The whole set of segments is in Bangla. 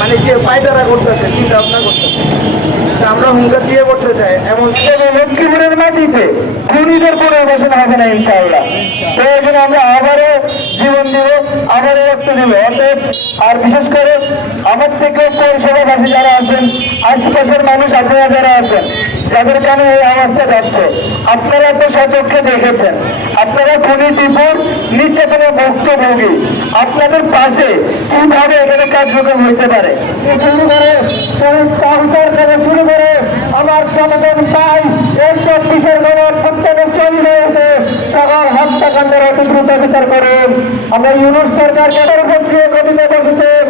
মানে যে পায়তারা করতেছে চিন্তা ভাবনা করতেছে। আমরা হুঙ্কার দিয়ে করতে চাই এমন লক্ষ্মীপুরের মাটিতে খুনিদের পুনর্বাসন হবে না ইনশাআল্লাহ। প্রয়োজন আমরা আবারও জীবন দিব আবারও রক্ত দিব। অতএব আর বিশেষ করে আমার থেকে পৌরসভাবাসী যারা আছেন আশপাশের মানুষ আপনারা যারা আছেন যাদের কানে এই আওয়াজটা যাচ্ছে আপনারা তো সচক্ষে দেখেছেন। আপনারা খুনি টিপুর নির্যাতনের ভুক্তভোগী। আপনাদের পাশে কীভাবে এখানে কার্যক্রম হইতে পারে? শুরু করে কাউসার থেকে শুরু করে আমার জনগণ পাই এই চব্বিশের গণ প্রত্যেকের শহীদ হয়েছে সকল হত্যাকাণ্ডের অতি দ্রুত বিচার করুন আমরা ইউনুস সরকারকে প্রক্রিয়া গতিতে বসেছেন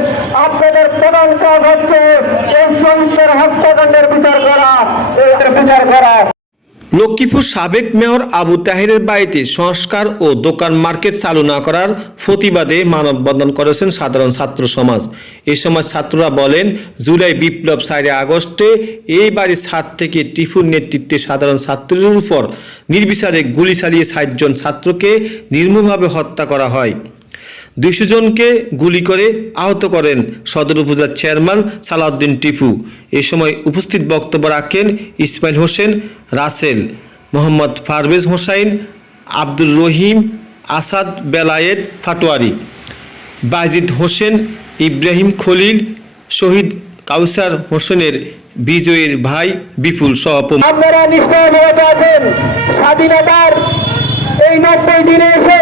আপনাদের প্রধান কাজ হচ্ছে এই শহীদদের হত্যাকাণ্ডের বিচার করা। বিচার করা। লক্ষ্মীপুর সাবেক মেয়র আবু তাহিরের বাড়িতে সংস্কার ও দোকান মার্কেট চালু না করার প্রতিবাদে মানববন্ধন করেছেন সাধারণ ছাত্র সমাজ। এ সময় ছাত্ররা বলেন, জুলাই বিপ্লব চারে আগস্টে এই বাড়ির ছাদ থেকে টিফুর নেতৃত্বে সাধারণ ছাত্রদের উপর নির্বিচারে গুলি চালিয়ে ষাটজন ছাত্রকে নির্মমভাবে হত্যা করা হয়। দুইশো জনকে গুলি করে আহত করেন সদর উপজেলার চেয়ারম্যান সালাউদ্দিন টিপু এ সময় উপস্থিত বক্তব্য রাখেন ইসমাইল হোসেন, রাসেল, মোহাম্মদ পারভেজ হোসাইন, আব্দুর রহিম, আসাদ বেলায়েত ফাটোয়ারি, বাজিদ হোসেন, ইব্রাহিম খলিল, শহীদ কাউসার হোসেনের বিজয়ের ভাই বিপুল সহ প্রমুখ। আপনারা নিশ্চয় আছেন স্বাধীনতার এই নব্বই দিনে এসে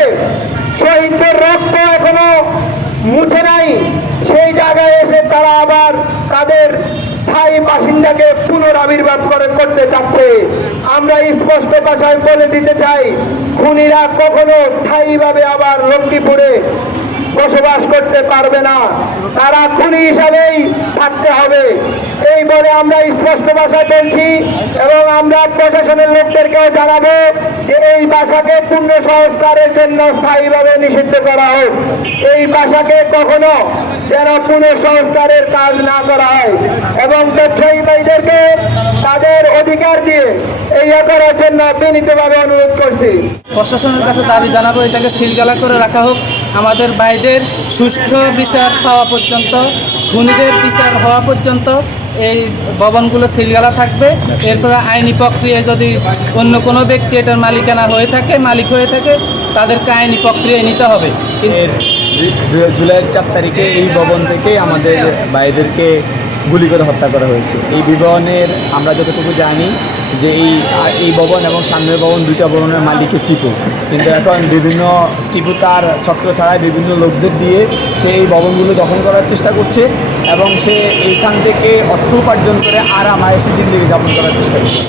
শহীদদের রক্ত এখনও মুছে নাই। সেই জায়গায় এসে তারা আবার তাদের স্থায়ী বাসিন্দাকে পুনরাবির্ভাব করে করতে চাচ্ছে। আমরা স্পষ্ট ভাষায় বলে দিতে চাই, খুনিরা কখনো স্থায়ীভাবে আবার লক্ষ্মীপুরে বসবাস করতে পারবে না। তারা খুনি হিসাবেই থাকতে হবে। এই বলে আমরা স্পষ্ট ভাষায় বলছি এবং আমরা প্রশাসনের লোকদেরকেও জানাব এই ভাষাকে পূর্ণ সংস্কারের জন্য স্থায়ীভাবে নিষিদ্ধ করা হোক। এই ভাষাকে কখনো যেন পুনঃ সংস্কারের কাজ না করা হয় এবং ব্যবসায়ী ভাইদেরকে তাদের অধিকার দিয়ে এই করার জন্য বিনীতভাবে অনুরোধ করছি। প্রশাসনের কাছে দাবি জানাব, এটাকে সিলগালা করে রাখা হোক। আমাদের ভাইদের সুষ্ঠু বিচার পাওয়া পর্যন্ত, খুনিদের বিচার হওয়া পর্যন্ত এই ভবনগুলো সিলগালা থাকবে। এরপরে আইনি প্রক্রিয়ায় যদি অন্য কোনো ব্যক্তি এটার মালিকানা হয়ে থাকে, মালিক হয়ে থাকে, তাদেরকে আইনি প্রক্রিয়ায় নিতে হবে। জুলাইয়ের চার তারিখে এই ভবন থেকে আমাদের ভাইদেরকে গুলি করে হত্যা করা হয়েছে। এই বিবরণের আমরা যতটুকু জানি যে এই এই ভবন এবং সামনের ভবন দুইটা ভবনের মালিকের টিপু। কিন্তু এখন বিভিন্ন টিপু তার ছত্র ছাড়ায় বিভিন্ন লোকদের দিয়ে সে এই ভবনগুলো দখল করার চেষ্টা করছে এবং সে এইখান থেকে অর্থ উপার্জন করে আরাম আয়েসে জিন্দিগি যাপন করার চেষ্টা করছে।